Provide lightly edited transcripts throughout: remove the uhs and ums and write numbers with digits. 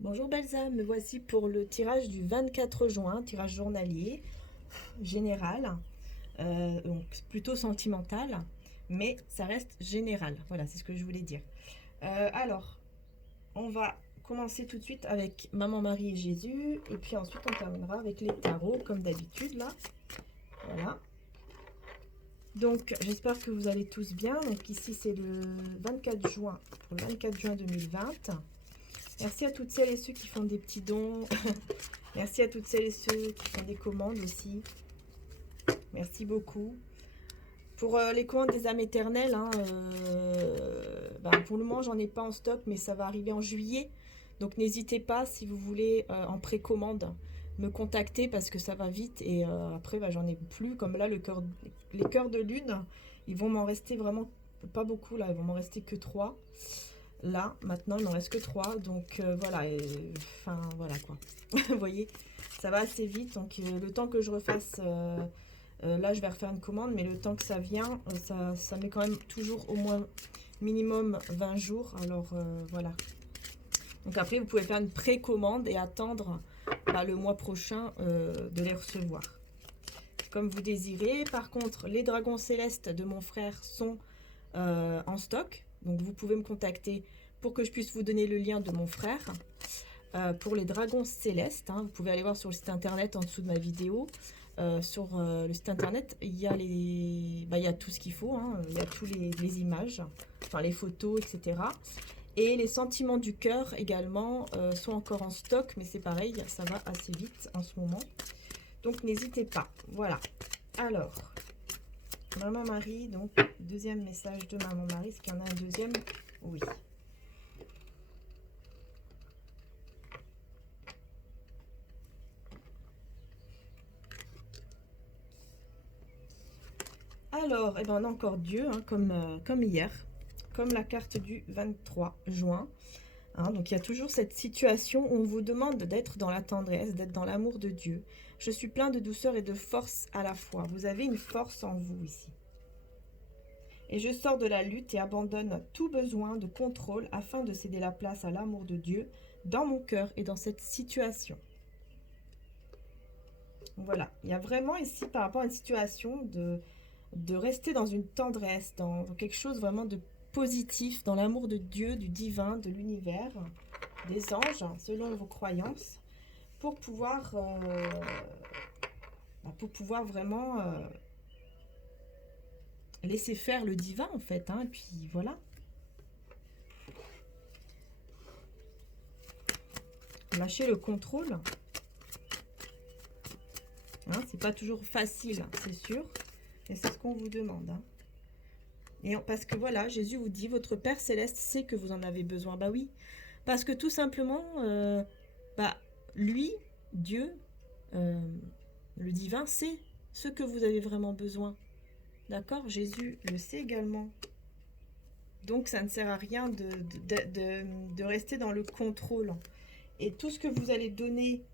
Bonjour Belsa, me voici pour le tirage du 24 juin, tirage journalier, général, donc plutôt sentimental, mais ça reste général. Voilà, c'est ce que je voulais dire. Alors, on va commencer tout de suite avec Maman Marie et Jésus, et puis ensuite on terminera avec les tarots, comme d'habitude là. Voilà. Donc, j'espère que vous allez tous bien. Donc ici, c'est le 24 juin, pour le 24 juin 2020. Merci à toutes celles et ceux qui font des petits dons. Merci à toutes celles et ceux qui font des commandes aussi. Merci beaucoup. Pour les commandes des âmes éternelles, hein, pour le moment, j'en ai pas en stock, mais ça va arriver en juillet. Donc n'hésitez pas, si vous voulez, en précommande, me contacter parce que ça va vite. Et après, j'en ai plus. Comme là, les cœurs de lune, ils vont m'en rester vraiment pas beaucoup. Là, ils vont m'en rester que 3. Là, maintenant, il n'en reste que 3. Donc voilà, enfin voilà quoi. Vous voyez, ça va assez vite. Donc le temps que je refasse, là je vais refaire une commande, mais le temps que ça vient, ça met quand même toujours au moins minimum 20 jours. Alors voilà. Donc après, vous pouvez faire une précommande et attendre le mois prochain de les recevoir. Comme vous désirez. Par contre, les dragons célestes de mon frère sont en stock. Donc vous pouvez me contacter pour que je puisse vous donner le lien de mon frère. Pour les dragons célestes, hein, vous pouvez aller voir sur le site internet en dessous de ma vidéo. Sur le site internet, il y a il y a tout ce qu'il faut, hein. Il y a toutes les images, enfin les photos, etc. Et les sentiments du cœur également sont encore en stock, mais c'est pareil, ça va assez vite en ce moment. Donc n'hésitez pas. Voilà. Alors, Maman Marie, donc deuxième message de Maman Marie. Est-ce qu'il y en a un deuxième? Oui. Alors, on a encore Dieu, hein, comme hier, comme la carte du 23 juin. Hein. Donc il y a toujours cette situation où on vous demande d'être dans la tendresse, d'être dans l'amour de Dieu. Je suis plein de douceur et de force à la fois. Vous avez une force en vous ici. Et je sors de la lutte et abandonne tout besoin de contrôle afin de céder la place à l'amour de Dieu dans mon cœur et dans cette situation. Voilà, il y a vraiment ici par rapport à une situation de rester dans une tendresse, dans quelque chose vraiment de positif, dans l'amour de Dieu, du divin, de l'univers, des anges, selon vos croyances, pour pouvoir vraiment laisser faire le divin en fait, hein, et puis voilà. Lâcher le contrôle. Hein, c'est pas toujours facile, c'est sûr, mais c'est ce qu'on vous demande. Hein. Parce que voilà, Jésus vous dit, votre Père Céleste sait que vous en avez besoin. Bah oui, parce que tout simplement, lui, Dieu, euh, le divin, sait ce que vous avez vraiment besoin. D'accord? Jésus le sait également. Donc ça ne sert à rien de rester dans le contrôle. Et tout ce que vous allez donner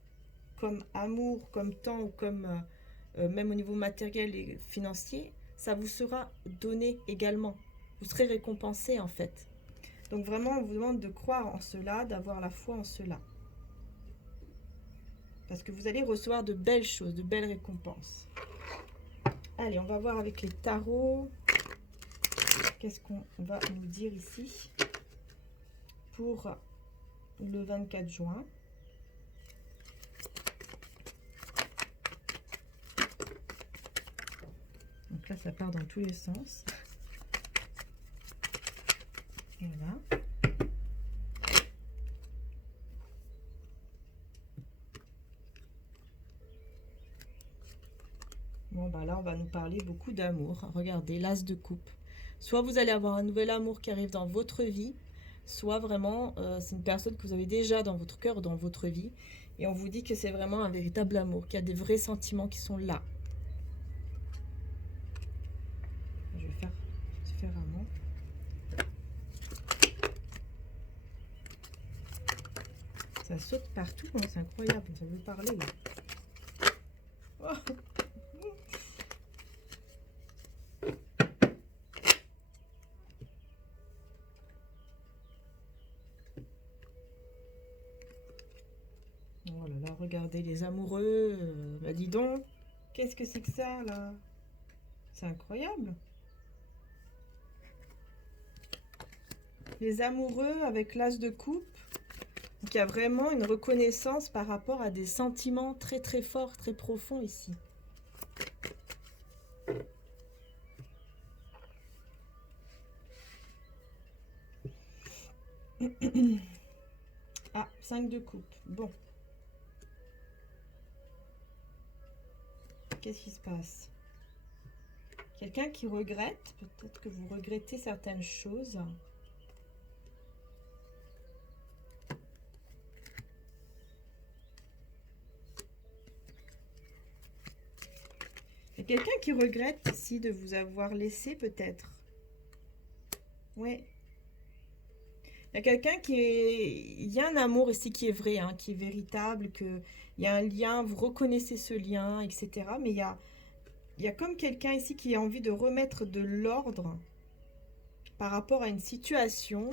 comme amour, comme temps, ou comme même au niveau matériel et financier, ça vous sera donné également. Vous serez récompensé en fait. Donc vraiment, on vous demande de croire en cela, d'avoir la foi en cela. Parce que vous allez recevoir de belles choses, de belles récompenses. Allez, on va voir avec les tarots. Qu'est-ce qu'on va nous dire ici pour le 24 juin. Donc là, ça part dans tous les sens. Voilà. Bon, là, on va nous parler beaucoup d'amour. Regardez, l'as de coupe. Soit vous allez avoir un nouvel amour qui arrive dans votre vie, soit vraiment, c'est une personne que vous avez déjà dans votre cœur, dans votre vie. Et on vous dit que c'est vraiment un véritable amour, qu'il y a des vrais sentiments qui sont là. Je vais faire différemment. Ça saute partout, hein, c'est incroyable, ça veut parler. Oh. regardez les amoureux. Bah dis donc, qu'est-ce que c'est que ça là? C'est incroyable. Les amoureux avec l'as de coupe. Donc il y a vraiment une reconnaissance par rapport à des sentiments très très forts, très profonds ici. Ah, 5 de coupe. Bon. Qu'est-ce qui se passe? Quelqu'un qui regrette. Peut-être que vous regrettez certaines choses. Il y a quelqu'un qui regrette ici de vous avoir laissé peut-être. Ouais. Il y a quelqu'un qui est... Il y a un amour ici qui est vrai, hein, qui est véritable, que il y a un lien, vous reconnaissez ce lien, etc. Mais il y a comme quelqu'un ici qui a envie de remettre de l'ordre par rapport à une situation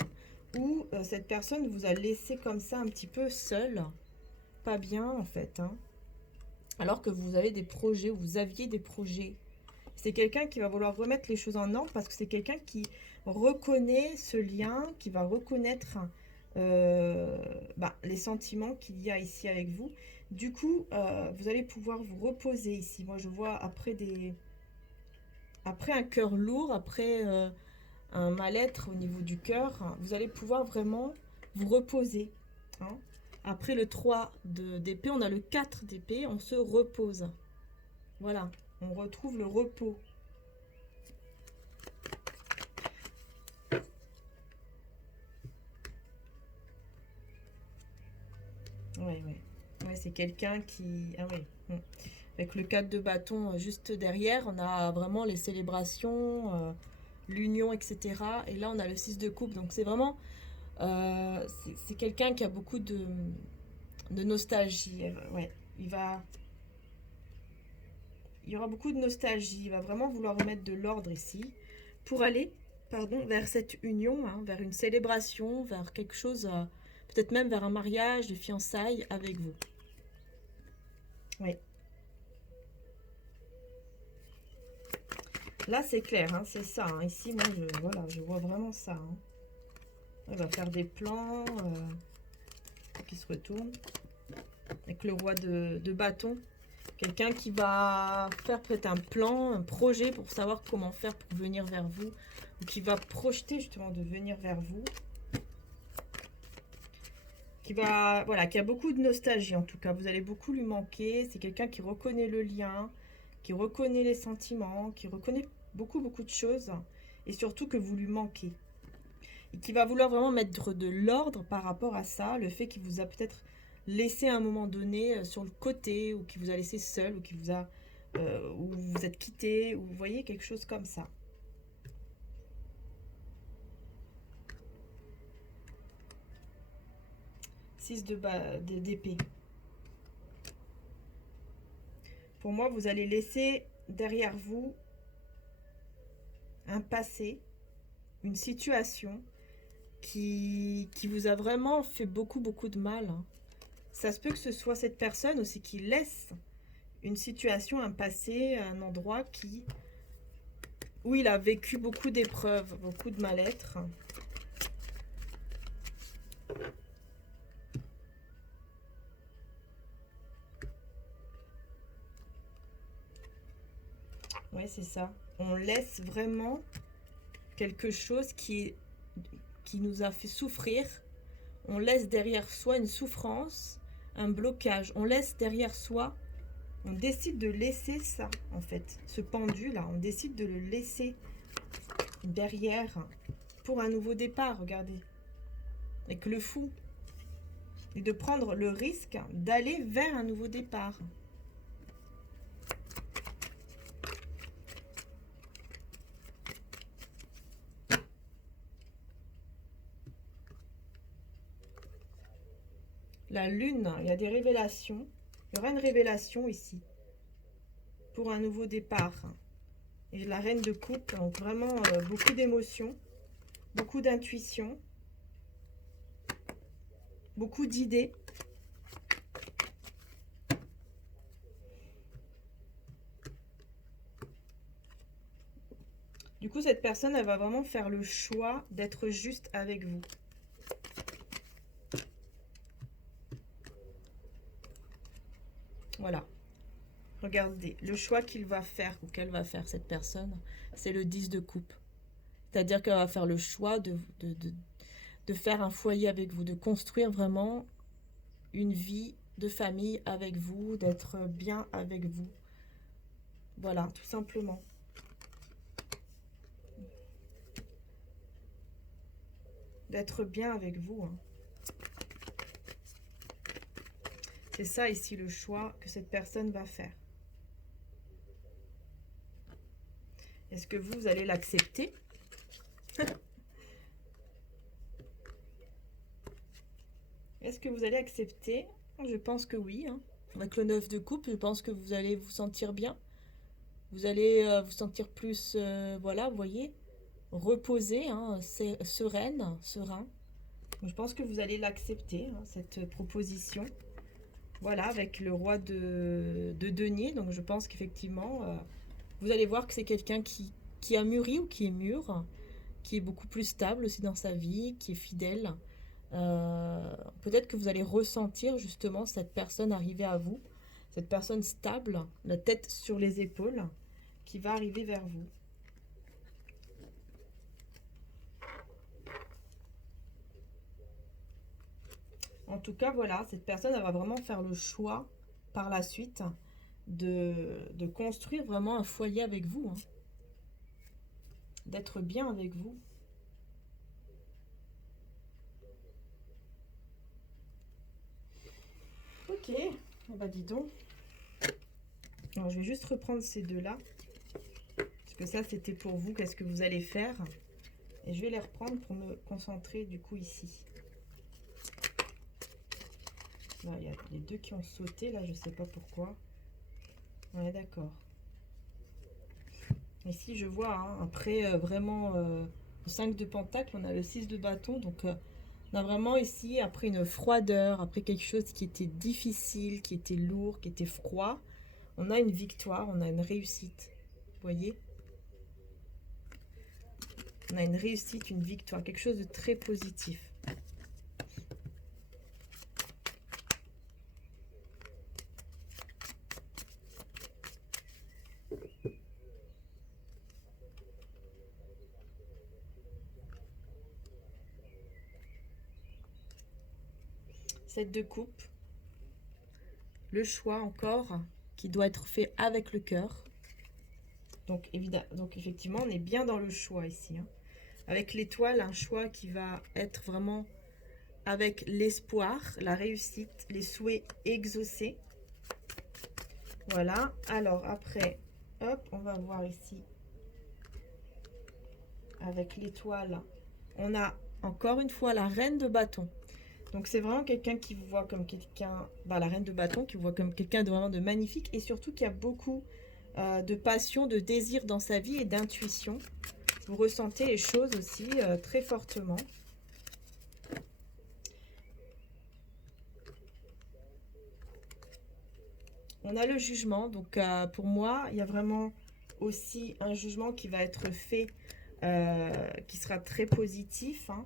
où cette personne vous a laissé comme ça un petit peu seul, pas bien en fait, hein. Alors que vous avez des projets, ou vous aviez des projets. C'est quelqu'un qui va vouloir remettre les choses en ordre parce que c'est quelqu'un qui reconnaît ce lien, qui va reconnaître les sentiments qu'il y a ici avec vous. Du coup, vous allez pouvoir vous reposer ici. Moi, je vois après un cœur lourd, après un mal-être au niveau du cœur, vous allez pouvoir vraiment vous reposer, hein. Après le 3 d'épée, on a le 4 d'épée, on se repose. Voilà, on retrouve le repos. Ouais, ouais. Ouais, c'est quelqu'un qui... Ah oui. Avec le 4 de bâton juste derrière, on a vraiment les célébrations, l'union, etc. Et là, on a le 6 de coupe. Donc, c'est vraiment... c'est quelqu'un qui a beaucoup de nostalgie. Ouais, il y aura beaucoup de nostalgie. Il va vraiment vouloir remettre de l'ordre ici pour aller, pardon, vers cette union, hein, vers une célébration, vers quelque chose, peut-être même vers un mariage, de fiançailles avec vous. Oui. Là, c'est clair, hein, c'est ça, hein. Ici, moi, voilà, je vois vraiment ça, hein. On va faire des plans qui se retournent avec le roi de bâton. Quelqu'un qui va faire peut-être un plan, un projet pour savoir comment faire pour venir vers vous, ou qui va projeter justement de venir vers vous. Qui va, voilà, qui a beaucoup de nostalgie en tout cas. Vous allez beaucoup lui manquer. C'est quelqu'un qui reconnaît le lien, qui reconnaît les sentiments, qui reconnaît beaucoup de choses, et surtout que vous lui manquez. Et qui va vouloir vraiment mettre de l'ordre par rapport à ça, le fait qu'il vous a peut-être laissé à un moment donné sur le côté, ou qui vous a laissé seul, ou qui vous a, ou vous vous êtes quitté, ou vous voyez quelque chose comme ça. Six d'épée. Pour moi, vous allez laisser derrière vous un passé, une situation qui vous a vraiment fait beaucoup de mal, hein. Ça se peut que ce soit cette personne aussi qui laisse une situation, un passé, un endroit où il a vécu beaucoup d'épreuves, beaucoup de mal-être. Ouais, c'est ça. On laisse vraiment quelque chose qui nous a fait souffrir. On laisse derrière soi une souffrance, un blocage. On laisse derrière soi, on décide de laisser ça, en fait. Ce pendu-là, on décide de le laisser derrière pour un nouveau départ, regardez. Avec le fou. Et de prendre le risque d'aller vers un nouveau départ. La lune, il y a des révélations. Il y aura une révélation ici. Pour un nouveau départ. Et la reine de coupe, donc vraiment beaucoup d'émotions. Beaucoup d'intuition. Beaucoup d'idées. coup, cette personne, elle va vraiment faire le choix d'être juste avec vous. Voilà. Regardez, le choix qu'il va faire ou qu'elle va faire, cette personne, c'est le 10 de coupe. C'est-à-dire qu'elle va faire le choix de faire un foyer avec vous, de construire vraiment une vie de famille avec vous, d'être bien avec vous. Voilà, tout simplement. D'être bien avec vous. Hein. C'est ça ici le choix que cette personne va faire. Est-ce que vous allez l'accepter? Est-ce que vous allez accepter? Je pense que oui. Hein. Avec le 9 de coupe, je pense que vous allez vous sentir bien. Vous allez vous sentir plus, voilà, vous voyez, reposé, hein, sereine, serein. Je pense que vous allez l'accepter, hein, cette proposition. Voilà, avec le roi de denier. Donc je pense qu'effectivement, vous allez voir que c'est quelqu'un qui a mûri ou qui est mûr, qui est beaucoup plus stable aussi dans sa vie, qui est fidèle. Peut-être que vous allez ressentir justement cette personne arriver à vous, cette personne stable, la tête sur les épaules, qui va arriver vers vous. En tout cas, voilà, cette personne, elle va vraiment faire le choix par la suite de construire vraiment un foyer avec vous, hein, d'être bien avec vous. Ok, bah dis donc. Alors, je vais juste reprendre ces deux-là. Parce que ça, c'était pour vous, qu'est-ce que vous allez faire. Et je vais les reprendre pour me concentrer du coup ici. Là, il y a les deux qui ont sauté, là, je sais pas pourquoi. Ouais, d'accord. Ici, je vois, hein, après, vraiment, le 5 de pentacle, on a le 6 de bâton. Donc, on a vraiment ici, après une froideur, après quelque chose qui était difficile, qui était lourd, qui était froid, on a une victoire, on a une réussite. Vous voyez? On a une réussite, une victoire, quelque chose de très positif. Cette de coupe. Le choix encore qui doit être fait avec le cœur. Donc, donc effectivement, on est bien dans le choix ici. Hein. Avec l'étoile, un choix qui va être vraiment avec l'espoir, la réussite, les souhaits exaucés. Voilà. Alors après, hop, on va voir ici. Avec l'étoile, on a encore une fois la reine de bâton. Donc c'est vraiment quelqu'un qui vous voit comme quelqu'un, la reine de bâton, qui vous voit comme quelqu'un de vraiment de magnifique et surtout qui a beaucoup de passion, de désir dans sa vie et d'intuition. Vous ressentez les choses aussi très fortement. On a le jugement, donc pour moi, il y a vraiment aussi un jugement qui va être fait, qui sera très positif. Hein.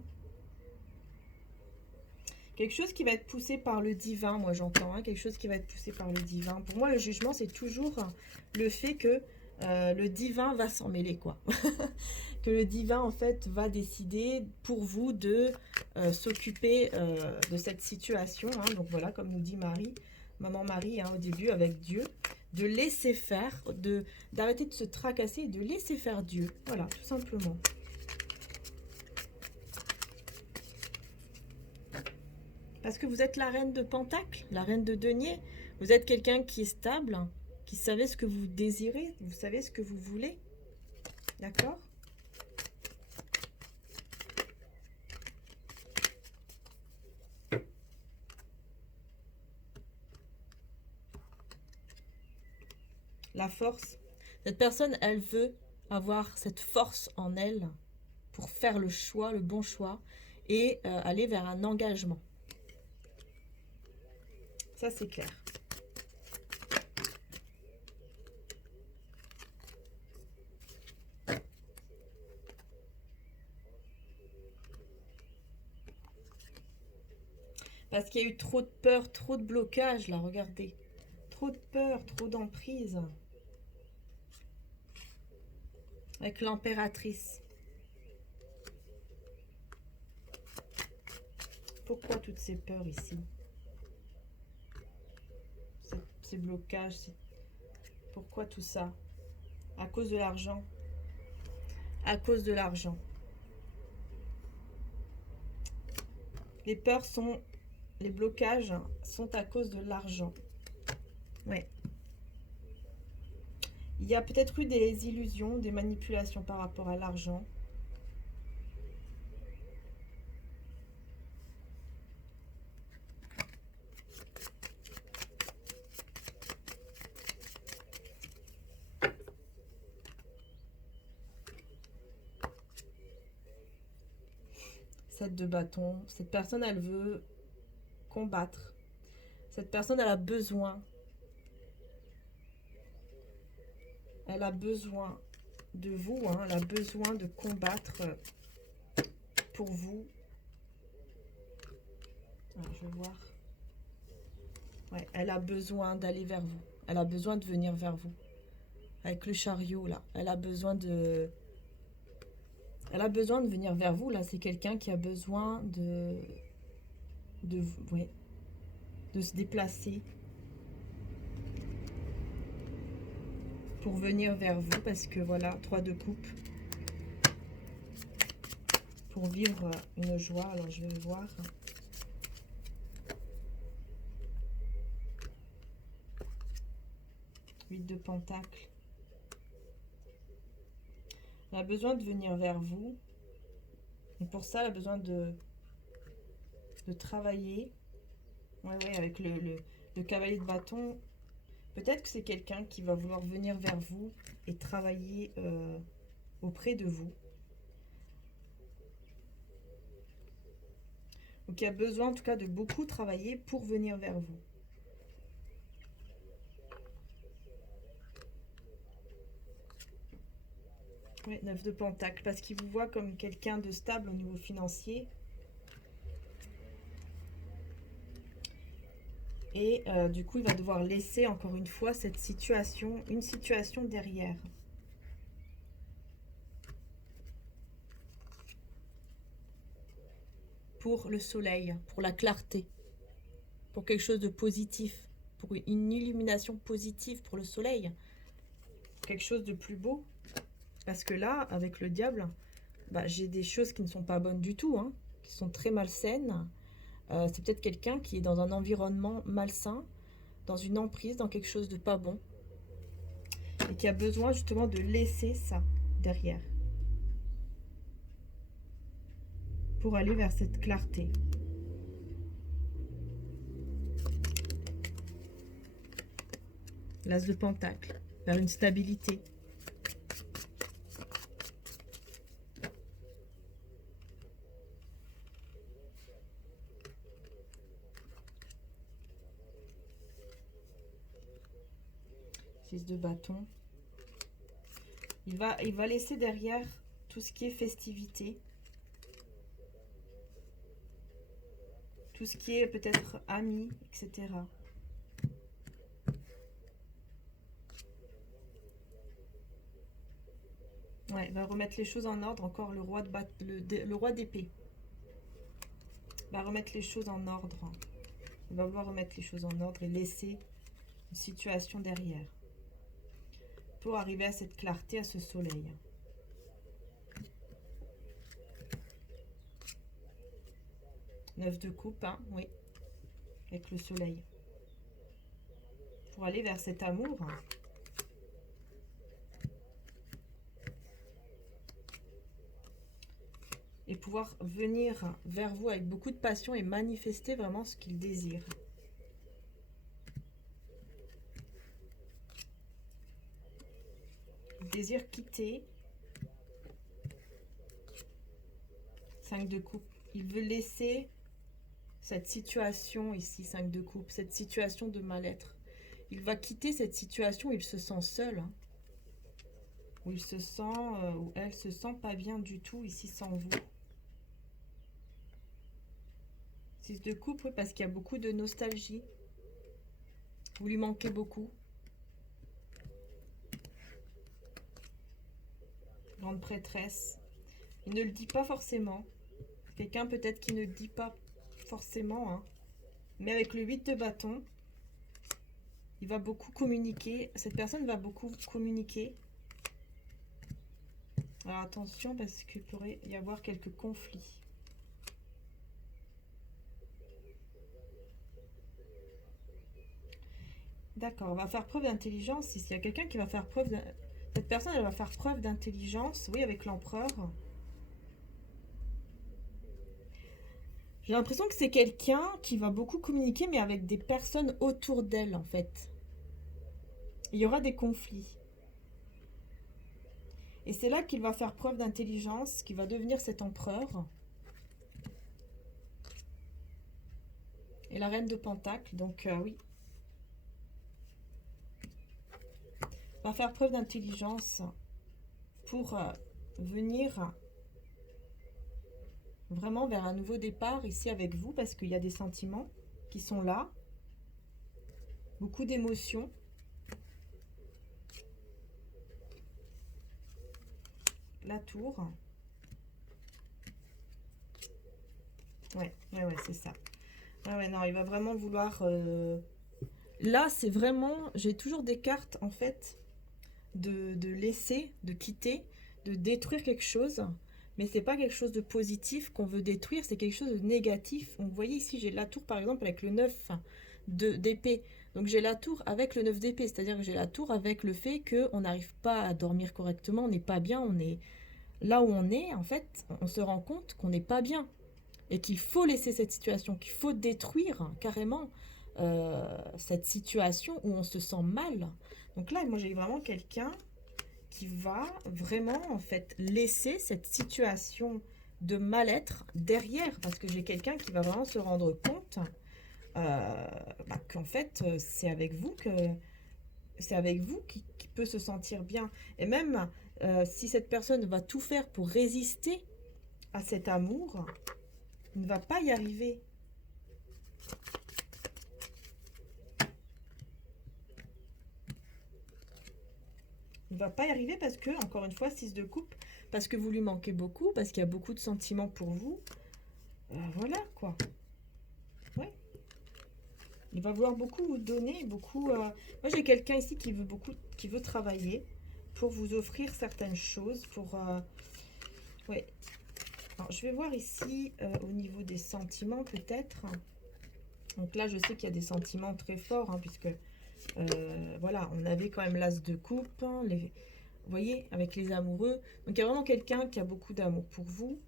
Quelque chose qui va être poussé par le divin, moi j'entends, hein, quelque chose qui va être poussé par le divin. Pour moi, le jugement, c'est toujours le fait que le divin va s'en mêler, quoi. Que le divin, en fait, va décider pour vous de s'occuper de cette situation. Hein. Donc voilà, comme nous dit Marie, maman Marie, hein, au début, avec Dieu, de laisser faire, d'arrêter de se tracasser et de laisser faire Dieu. Voilà, tout simplement. Parce que vous êtes la reine de Pentacle, la reine de denier. Vous êtes quelqu'un qui est stable, qui savait ce que vous désirez, vous savez ce que vous voulez. D'accord? La force. Cette personne, elle veut avoir cette force en elle pour faire le choix, le bon choix, et aller vers un engagement. Ça, c'est clair. Parce qu'il y a eu trop de peur, trop de blocage, là, regardez. Trop de peur, trop d'emprise. Avec l'impératrice. Pourquoi toutes ces peurs ici? Ces blocages, pourquoi tout ça? À cause de l'argent. À cause de l'argent. Les peurs sont... Les blocages sont à cause de l'argent. Oui. Il y a peut-être eu des illusions, des manipulations par rapport à l'argent. Sept de bâton. Cette personne, elle veut combattre. Cette personne, elle a besoin. Elle a besoin de vous. Hein, elle a besoin de combattre pour vous. Alors, je vais voir. Ouais, elle a besoin d'aller vers vous. Elle a besoin de venir vers vous. Avec le chariot, là. Elle a besoin de... Elle a besoin de venir vers vous. Là, c'est quelqu'un qui a besoin ouais, de se déplacer pour venir vers vous. Parce que voilà, 3 de coupe. Pour vivre une joie. Alors, je vais voir. 8 de pentacle. Elle a besoin de venir vers vous. Et pour ça, elle a besoin de travailler. Ouais, avec le cavalier de bâton. Peut-être que c'est quelqu'un qui va vouloir venir vers vous et travailler auprès de vous. Ou qui a besoin en tout cas de beaucoup travailler pour venir vers vous. Oui, 9 de pentacle, parce qu'il vous voit comme quelqu'un de stable au niveau financier. Et du coup, il va devoir laisser encore une fois cette situation, une situation derrière. Pour le soleil, pour la clarté, pour quelque chose de positif, pour une illumination positive pour le soleil. Quelque chose de plus beau. Parce que là, avec le diable, bah, j'ai des choses qui ne sont pas bonnes du tout, hein, qui sont très malsaines. C'est peut-être quelqu'un qui est dans un environnement malsain, dans une emprise, dans quelque chose de pas bon. Et qui a besoin justement de laisser ça derrière. Pour aller vers cette clarté. L'as de pentacle, vers une stabilité. De bâton. Il va laisser derrière tout ce qui est festivité. Tout ce qui est peut-être amis, etc. Ouais, il va remettre les choses en ordre. Encore le roi le roi d'épée. Va remettre les choses en ordre. Il va vouloir remettre les choses en ordre et laisser une situation derrière. Pour arriver à cette clarté, à ce soleil. Neuf de coupe, hein, oui. Avec le soleil. Pour aller vers cet amour. Et pouvoir venir vers vous avec beaucoup de passion et manifester vraiment ce qu'il désire. Il désire quitter. 5 de coupe. Il veut laisser cette situation ici, 5 de coupe, cette situation de mal-être. Il va quitter cette situation où il se sent seul. Hein, où il se sent, où elle se sent pas bien du tout ici sans vous. 6 de coupe, oui, parce qu'il y a beaucoup de nostalgie. Vous lui manquez beaucoup. Grande prêtresse. Il ne le dit pas forcément. Quelqu'un peut-être qui ne le dit pas forcément. Hein. Mais avec le 8 de bâton, il va beaucoup communiquer. Cette personne va beaucoup communiquer. Alors attention parce qu'il pourrait y avoir quelques conflits. D'accord, on va faire preuve d'intelligence. S'il y a quelqu'un qui va faire preuve de... Cette personne, elle va faire preuve d'intelligence. Oui, avec l'empereur. J'ai l'impression que c'est quelqu'un qui va beaucoup communiquer, mais avec des personnes autour d'elle, en fait. Il y aura des conflits. Et c'est là qu'il va faire preuve d'intelligence, qu'il va devenir cet empereur. Et la reine de Pentacle, donc oui. Va faire preuve d'intelligence pour venir vraiment vers un nouveau départ ici avec vous, parce qu'il y a des sentiments qui sont là. Beaucoup d'émotions. La tour. Ouais, c'est ça. Ouais, non, il va vraiment vouloir... Là, c'est vraiment... J'ai toujours des cartes, en fait, de laisser, de quitter, de détruire quelque chose. Mais c'est pas quelque chose de positif qu'on veut détruire, c'est quelque chose de négatif. Donc, vous voyez ici, j'ai la tour, par exemple, avec le 9 d'épée. Donc, j'ai la tour avec le 9 d'épée. C'est-à-dire que j'ai la tour avec le fait qu'on n'arrive pas à dormir correctement, on n'est pas bien, on est... Là où on est, en fait, on se rend compte qu'on n'est pas bien. Et qu'il faut laisser cette situation, qu'il faut détruire carrément cette situation où on se sent mal. Donc là, moi, j'ai vraiment quelqu'un qui va vraiment, en fait, laisser cette situation de mal-être derrière. Parce que j'ai quelqu'un qui va vraiment se rendre compte qu'en fait, c'est avec vous qui peut se sentir bien. Et même si cette personne va tout faire pour résister à cet amour, il ne va pas y arriver. Il ne va pas y arriver parce que, encore une fois, 6 de coupe, parce que vous lui manquez beaucoup, parce qu'il y a beaucoup de sentiments pour vous. Voilà, quoi. Ouais. Il va vouloir beaucoup vous donner, beaucoup... Moi, j'ai quelqu'un ici qui veut travailler pour vous offrir certaines choses, pour... Ouais. Alors, je vais voir ici, au niveau des sentiments, peut-être. Donc là, je sais qu'il y a des sentiments très forts, hein, puisque... voilà, on avait quand même l'as de coupe, hein, vous voyez, avec les amoureux. Donc il y a vraiment quelqu'un qui a beaucoup d'amour pour vous,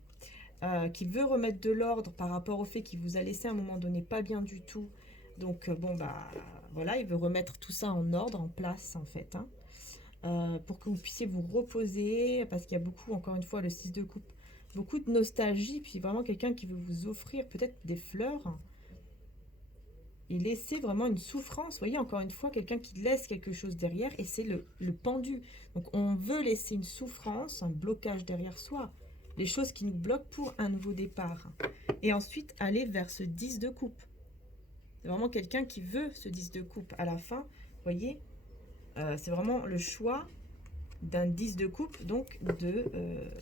qui veut remettre de l'ordre par rapport au fait qu'il vous a laissé à un moment donné pas bien du tout. Donc bon, bah voilà, il veut remettre tout ça en ordre, en place en fait, hein, pour que vous puissiez vous reposer, parce qu'il y a beaucoup, encore une fois, le 6 de coupe, beaucoup de nostalgie, puis vraiment quelqu'un qui veut vous offrir peut-être des fleurs, et laisser vraiment une souffrance. Vous voyez, encore une fois, quelqu'un qui laisse quelque chose derrière, et c'est le pendu. Donc, on veut laisser une souffrance, un blocage derrière soi, les choses qui nous bloquent pour un nouveau départ. Et ensuite, aller vers ce 10 de coupe. C'est vraiment quelqu'un qui veut ce 10 de coupe. À la fin, vous voyez, c'est vraiment le choix d'un 10 de coupe, donc le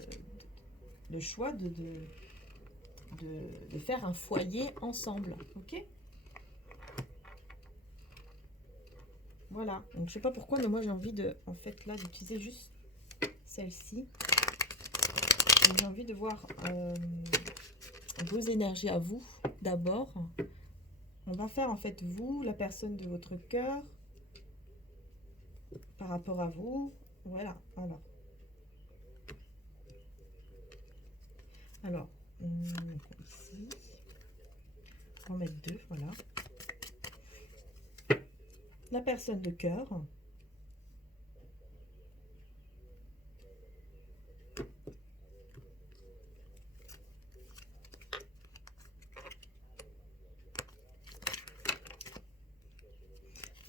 choix de faire un foyer ensemble. Ok ? Voilà, donc je sais pas pourquoi, mais moi j'ai envie de, en fait, là, d'utiliser juste celle-ci. J'ai envie de voir vos énergies à vous, d'abord. On va faire, en fait, vous, la personne de votre cœur, par rapport à vous. Voilà, alors, ici, on va en mettre 2, voilà. La personne de cœur.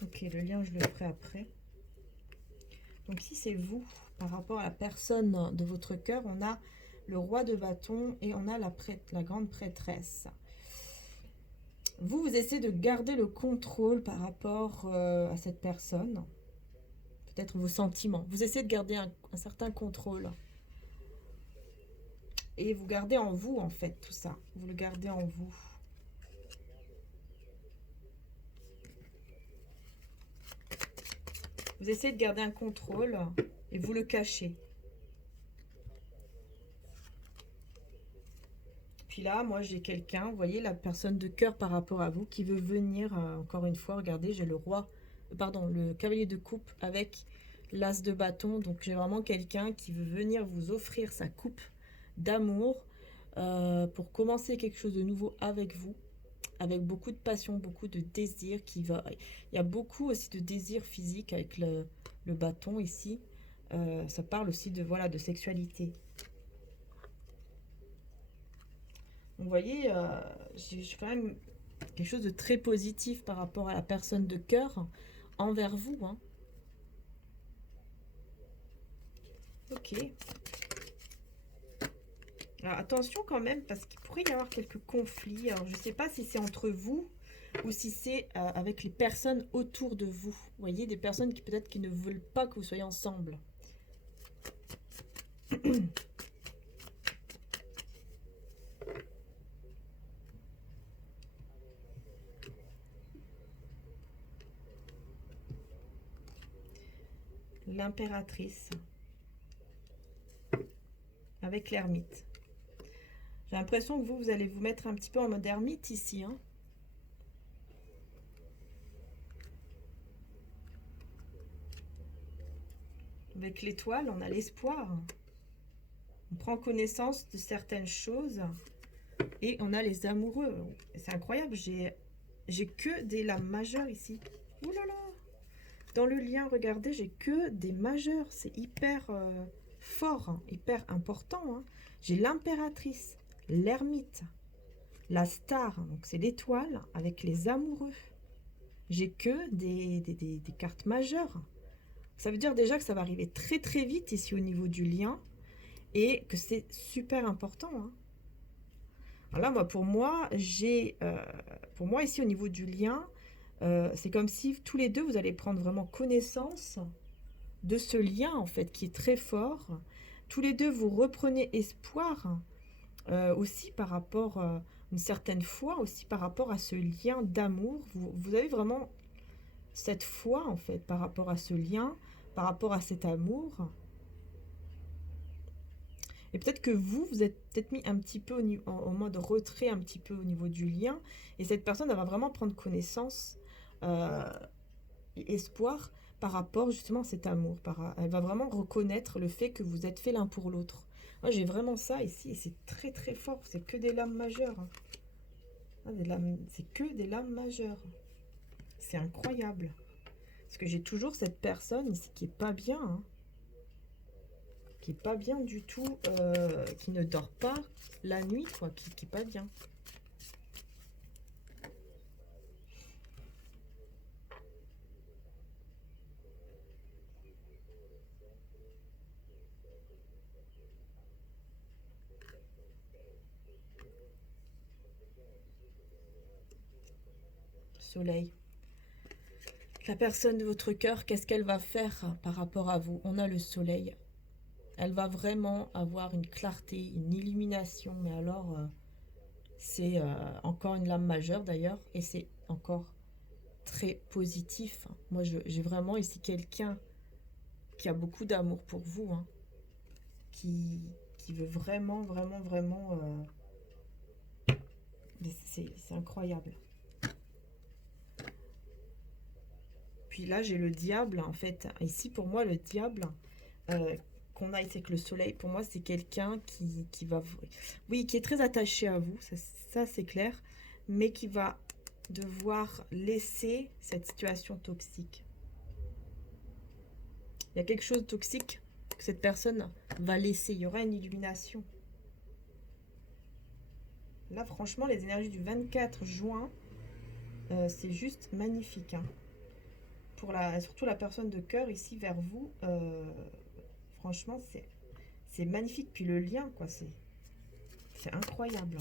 Ok, le lien, je le ferai après. Donc, si c'est vous, par rapport à la personne de votre cœur, on a le roi de bâton et on a la grande prêtresse. Vous essayez de garder le contrôle par rapport à cette personne. Peut-être vos sentiments. Vous essayez de garder un certain contrôle. Et vous gardez en vous, en fait, tout ça. Vous le gardez en vous. Vous essayez de garder un contrôle et vous le cachez. Puis là, moi, j'ai quelqu'un, vous voyez, la personne de cœur par rapport à vous, qui veut venir, encore une fois, regardez, j'ai le roi, pardon, le cavalier de coupe avec l'as de bâton. Donc, j'ai vraiment quelqu'un qui veut venir vous offrir sa coupe d'amour pour commencer quelque chose de nouveau avec vous, avec beaucoup de passion, beaucoup de désir qui va... Il y a beaucoup aussi de désir physique avec le bâton ici. Ça parle aussi de, voilà, de sexualité. Vous voyez, j'ai quand même quelque chose de très positif par rapport à la personne de cœur envers vous. Hein. Ok. Alors, attention quand même, parce qu'il pourrait y avoir quelques conflits. Alors, je ne sais pas si c'est entre vous ou si c'est avec les personnes autour de vous. Vous voyez, des personnes qui peut-être qui ne veulent pas que vous soyez ensemble. L'impératrice avec l'ermite. J'ai l'impression que vous allez vous mettre un petit peu en mode ermite ici. Hein. Avec l'étoile, on a l'espoir. On prend connaissance de certaines choses et on a les amoureux. C'est incroyable, j'ai que des lames majeures ici. Ouh là là! Dans le lien, regardez, j'ai que des majeurs. C'est hyper fort, hein, hyper important. Hein. J'ai l'impératrice, l'ermite, la star, donc c'est l'étoile, avec les amoureux. J'ai que des cartes majeures. Ça veut dire déjà que ça va arriver très très vite ici au niveau du lien et que c'est super important. Hein. Alors là, pour moi, ici au niveau du lien, c'est comme si tous les deux, vous allez prendre vraiment connaissance de ce lien, en fait, qui est très fort. Tous les deux, vous reprenez espoir aussi par rapport, une certaine foi, aussi par rapport à ce lien d'amour. Vous avez vraiment cette foi, en fait, par rapport à ce lien, par rapport à cet amour. Et peut-être que vous êtes peut-être mis un petit peu en mode retrait, un petit peu au niveau du lien. Et cette personne, elle va vraiment prendre connaissance et espoir par rapport justement à cet amour. Elle va vraiment reconnaître le fait que vous êtes fait l'un pour l'autre. Moi, j'ai vraiment ça ici et c'est très très fort. C'est que des lames majeures. Hein. C'est que des lames majeures. C'est incroyable. Parce que j'ai toujours cette personne ici qui est pas bien. Hein. Qui est pas bien du tout, qui ne dort pas la nuit, quoi, qui est pas bien. Soleil. La personne de votre cœur, qu'est-ce qu'elle va faire par rapport à vous? On a le soleil. Elle va vraiment avoir une clarté, une illumination, mais alors c'est encore une lame majeure d'ailleurs, et c'est encore très positif. Moi, j'ai vraiment ici quelqu'un qui a beaucoup d'amour pour vous, hein, qui veut vraiment, vraiment, vraiment... c'est incroyable. Puis là, j'ai le diable, en fait. Ici, pour moi, le diable qu'on a ici avec le soleil, pour moi, c'est quelqu'un qui va... Oui, qui est très attaché à vous, ça c'est clair, mais qui va devoir laisser cette situation toxique. Il y a quelque chose de toxique que cette personne va laisser. Il y aura une illumination. Là, franchement, les énergies du 24 juin, c'est juste magnifique. Hein. Surtout la personne de cœur ici vers vous, franchement, c'est magnifique. Puis le lien, quoi, c'est incroyable.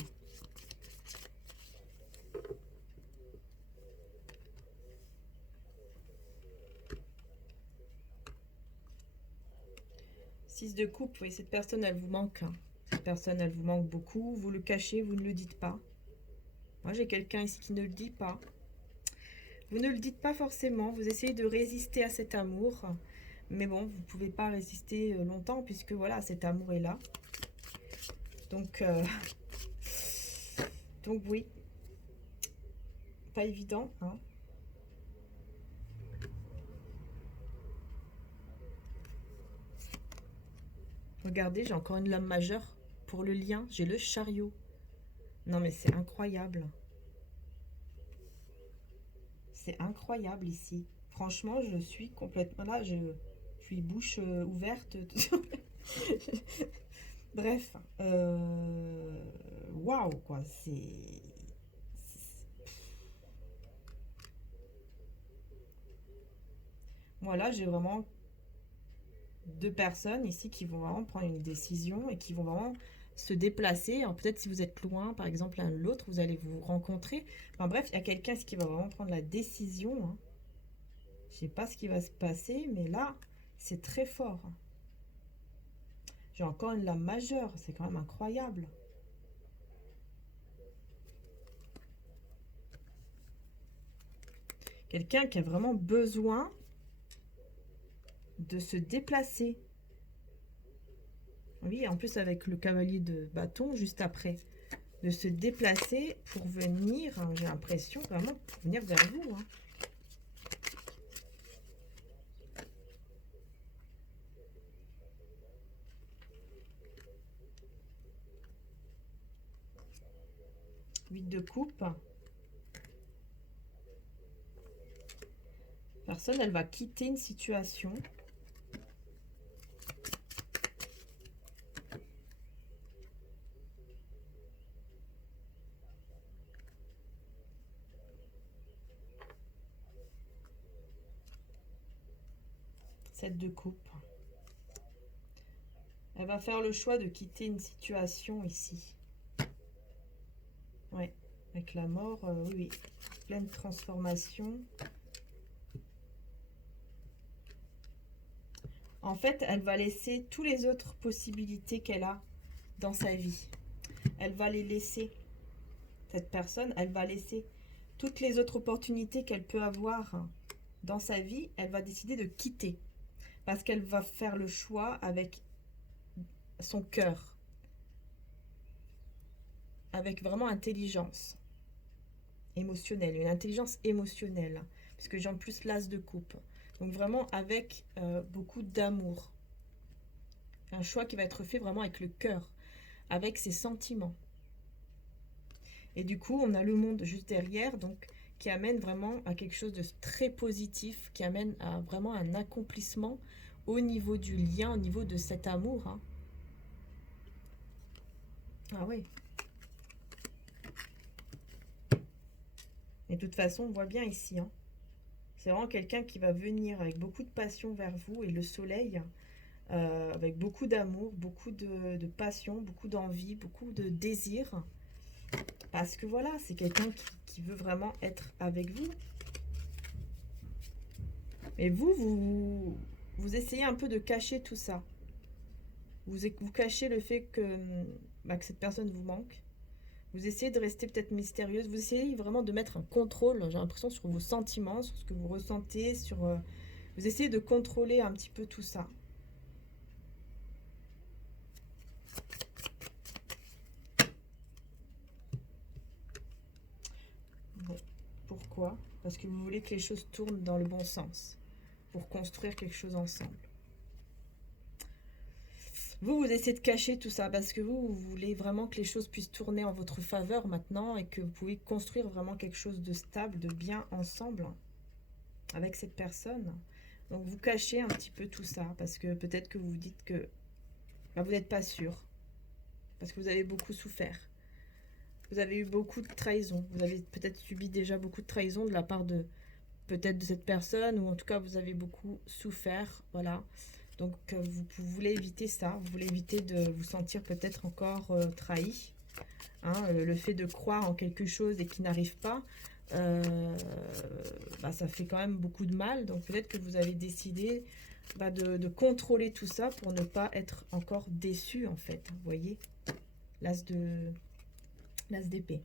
6 de coupe, oui, cette personne, elle vous manque, hein. Cette personne, elle vous manque beaucoup. Vous le cachez, vous ne le dites pas. Moi, j'ai quelqu'un ici qui ne le dit pas. Vous ne le dites pas forcément. Vous essayez de résister à cet amour. Mais bon, vous ne pouvez pas résister longtemps puisque voilà, cet amour est là. Donc, donc oui. Pas évident, hein. Regardez, j'ai encore une lame majeure pour le lien. J'ai le chariot. Non, mais c'est incroyable. C'est incroyable ici. Franchement, je suis complètement là. Je suis bouche ouverte. Bref. Waouh, quoi. Moi, là, j'ai vraiment deux personnes ici qui vont vraiment prendre une décision et qui vont vraiment se déplacer. Alors peut-être si vous êtes loin, par exemple l'un de l'autre, vous allez vous rencontrer. Enfin bref, il y a quelqu'un qui va vraiment prendre la décision, hein. Je sais pas ce qui va se passer, mais là, c'est très fort. J'ai encore une lame majeure, c'est quand même incroyable. Quelqu'un qui a vraiment besoin de se déplacer. Oui, en plus avec le cavalier de bâton juste après. De se déplacer pour venir, hein, j'ai l'impression vraiment, pour venir vers vous, hein. Huit de coupe. Personne, elle va quitter une situation. Sept de coupe. Elle va faire le choix de quitter une situation ici. Ouais, avec la mort, oui, oui. Pleine transformation. En fait, elle va laisser toutes les autres possibilités qu'elle a dans sa vie. Elle va les laisser. Cette personne, elle va laisser toutes les autres opportunités qu'elle peut avoir dans sa vie. Elle va décider de quitter. Parce qu'elle va faire le choix avec son cœur. Avec vraiment intelligence émotionnelle. Une intelligence émotionnelle. Puisque j'ai en plus l'as de coupe. Donc vraiment avec beaucoup d'amour. Un choix qui va être fait vraiment avec le cœur. Avec ses sentiments. Et du coup, on a le monde juste derrière, donc qui amène vraiment à quelque chose de très positif, qui amène à vraiment un accomplissement au niveau du lien, au niveau de cet amour, hein. Ah oui. Et de toute façon, on voit bien ici, hein. C'est vraiment quelqu'un qui va venir avec beaucoup de passion vers vous et le soleil, avec beaucoup d'amour, beaucoup de passion, beaucoup d'envie, beaucoup de désir. Parce que voilà, c'est quelqu'un qui veut vraiment être avec vous. Et vous essayez un peu de cacher tout ça. Vous cachez le fait que cette personne vous manque. Vous essayez de rester peut-être mystérieuse. Vous essayez vraiment de mettre un contrôle, j'ai l'impression, sur vos sentiments, sur ce que vous ressentez. Vous essayez de contrôler un petit peu tout ça. Bon. Pourquoi? Parce que vous voulez que les choses tournent dans le bon sens. Pour construire quelque chose ensemble. Vous essayez de cacher tout ça parce que vous voulez vraiment que les choses puissent tourner en votre faveur maintenant et que vous pouvez construire vraiment quelque chose de stable, de bien ensemble avec cette personne. Donc vous cachez un petit peu tout ça parce que peut-être que vous vous dites que vous n'êtes pas sûr parce que vous avez beaucoup souffert. Vous avez eu beaucoup de trahison. Vous avez peut-être subi déjà beaucoup de trahison de la part de peut-être de cette personne ou en tout cas vous avez beaucoup souffert. Voilà. Donc vous voulez éviter ça, vous voulez éviter de vous sentir peut-être encore trahi. Hein, le fait de croire en quelque chose et qui n'arrive pas, ça fait quand même beaucoup de mal. Donc peut-être que vous avez décidé de contrôler tout ça pour ne pas être encore déçu en fait. Vous voyez, l'as d'épée.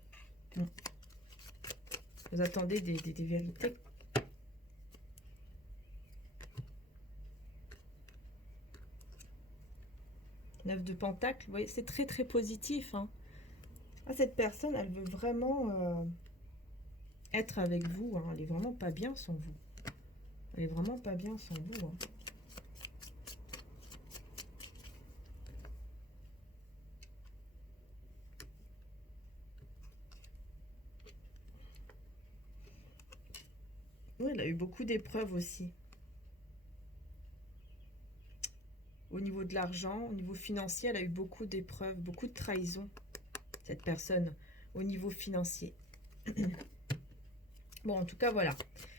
Vous attendez des vérités. Neuf de Pentacle, vous voyez, c'est très très positif. Hein. Ah, cette personne, elle veut vraiment être avec vous. Hein. Elle est vraiment pas bien sans vous. Elle est vraiment pas bien sans vous. Hein. Oui, elle a eu beaucoup d'épreuves aussi. Au niveau de l'argent, au niveau financier, elle a eu beaucoup d'épreuves, beaucoup de trahisons, cette personne, au niveau financier. Bon, en tout cas, voilà.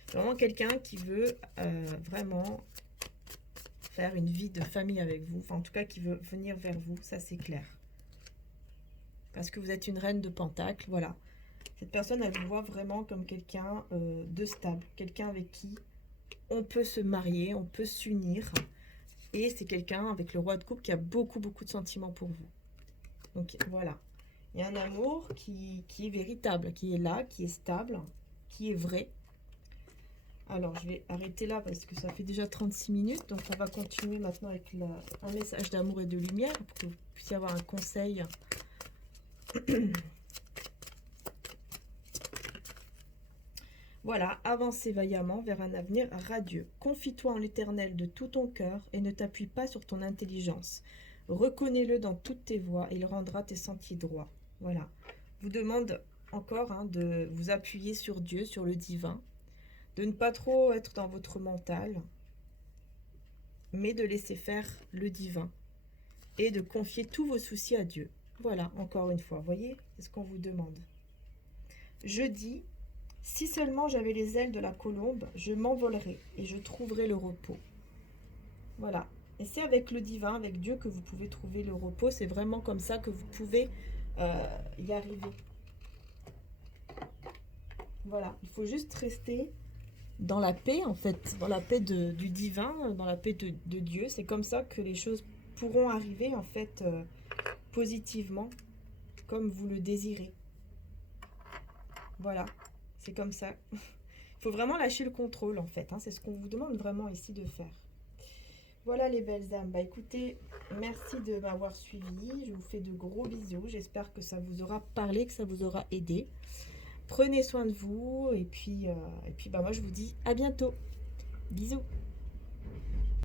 C'est vraiment quelqu'un qui veut vraiment faire une vie de famille avec vous. Enfin, en tout cas, qui veut venir vers vous, ça c'est clair. Parce que vous êtes une reine de Pentacle, voilà. Cette personne, elle vous voit vraiment comme quelqu'un de stable, quelqu'un avec qui on peut se marier, on peut s'unir. Et c'est quelqu'un avec le roi de coupe qui a beaucoup, beaucoup de sentiments pour vous. Donc voilà. Il y a un amour qui est véritable, qui est là, qui est stable, qui est vrai. Alors, je vais arrêter là parce que ça fait déjà 36 minutes. Donc, on va continuer maintenant avec un message d'amour et de lumière pour que vous puissiez avoir un conseil. Voilà, avancez vaillamment vers un avenir radieux. Confie-toi en l'Éternel de tout ton cœur et ne t'appuie pas sur ton intelligence. Reconnais-le dans toutes tes voies et il rendra tes sentiers droits. Voilà. Je vous demande encore de vous appuyer sur Dieu, sur le divin, de ne pas trop être dans votre mental, mais de laisser faire le divin et de confier tous vos soucis à Dieu. Voilà, encore une fois, vous voyez, c'est ce qu'on vous demande. Je dis, si seulement j'avais les ailes de la colombe, je m'envolerais et je trouverais le repos. Voilà. Et c'est avec le divin, avec Dieu que vous pouvez trouver le repos. C'est vraiment comme ça que vous pouvez y arriver. Voilà. Il faut juste rester dans la paix, en fait, dans la paix du divin, dans la paix de Dieu. C'est comme ça que les choses pourront arriver, en fait, positivement, comme vous le désirez. Voilà. C'est comme ça. Il faut vraiment lâcher le contrôle, en fait. Hein. C'est ce qu'on vous demande vraiment ici de faire. Voilà les belles âmes. Bah écoutez, merci de m'avoir suivi. Je vous fais de gros bisous. J'espère que ça vous aura parlé, que ça vous aura aidé. Prenez soin de vous. Et puis bah moi, je vous dis à bientôt. Bisous.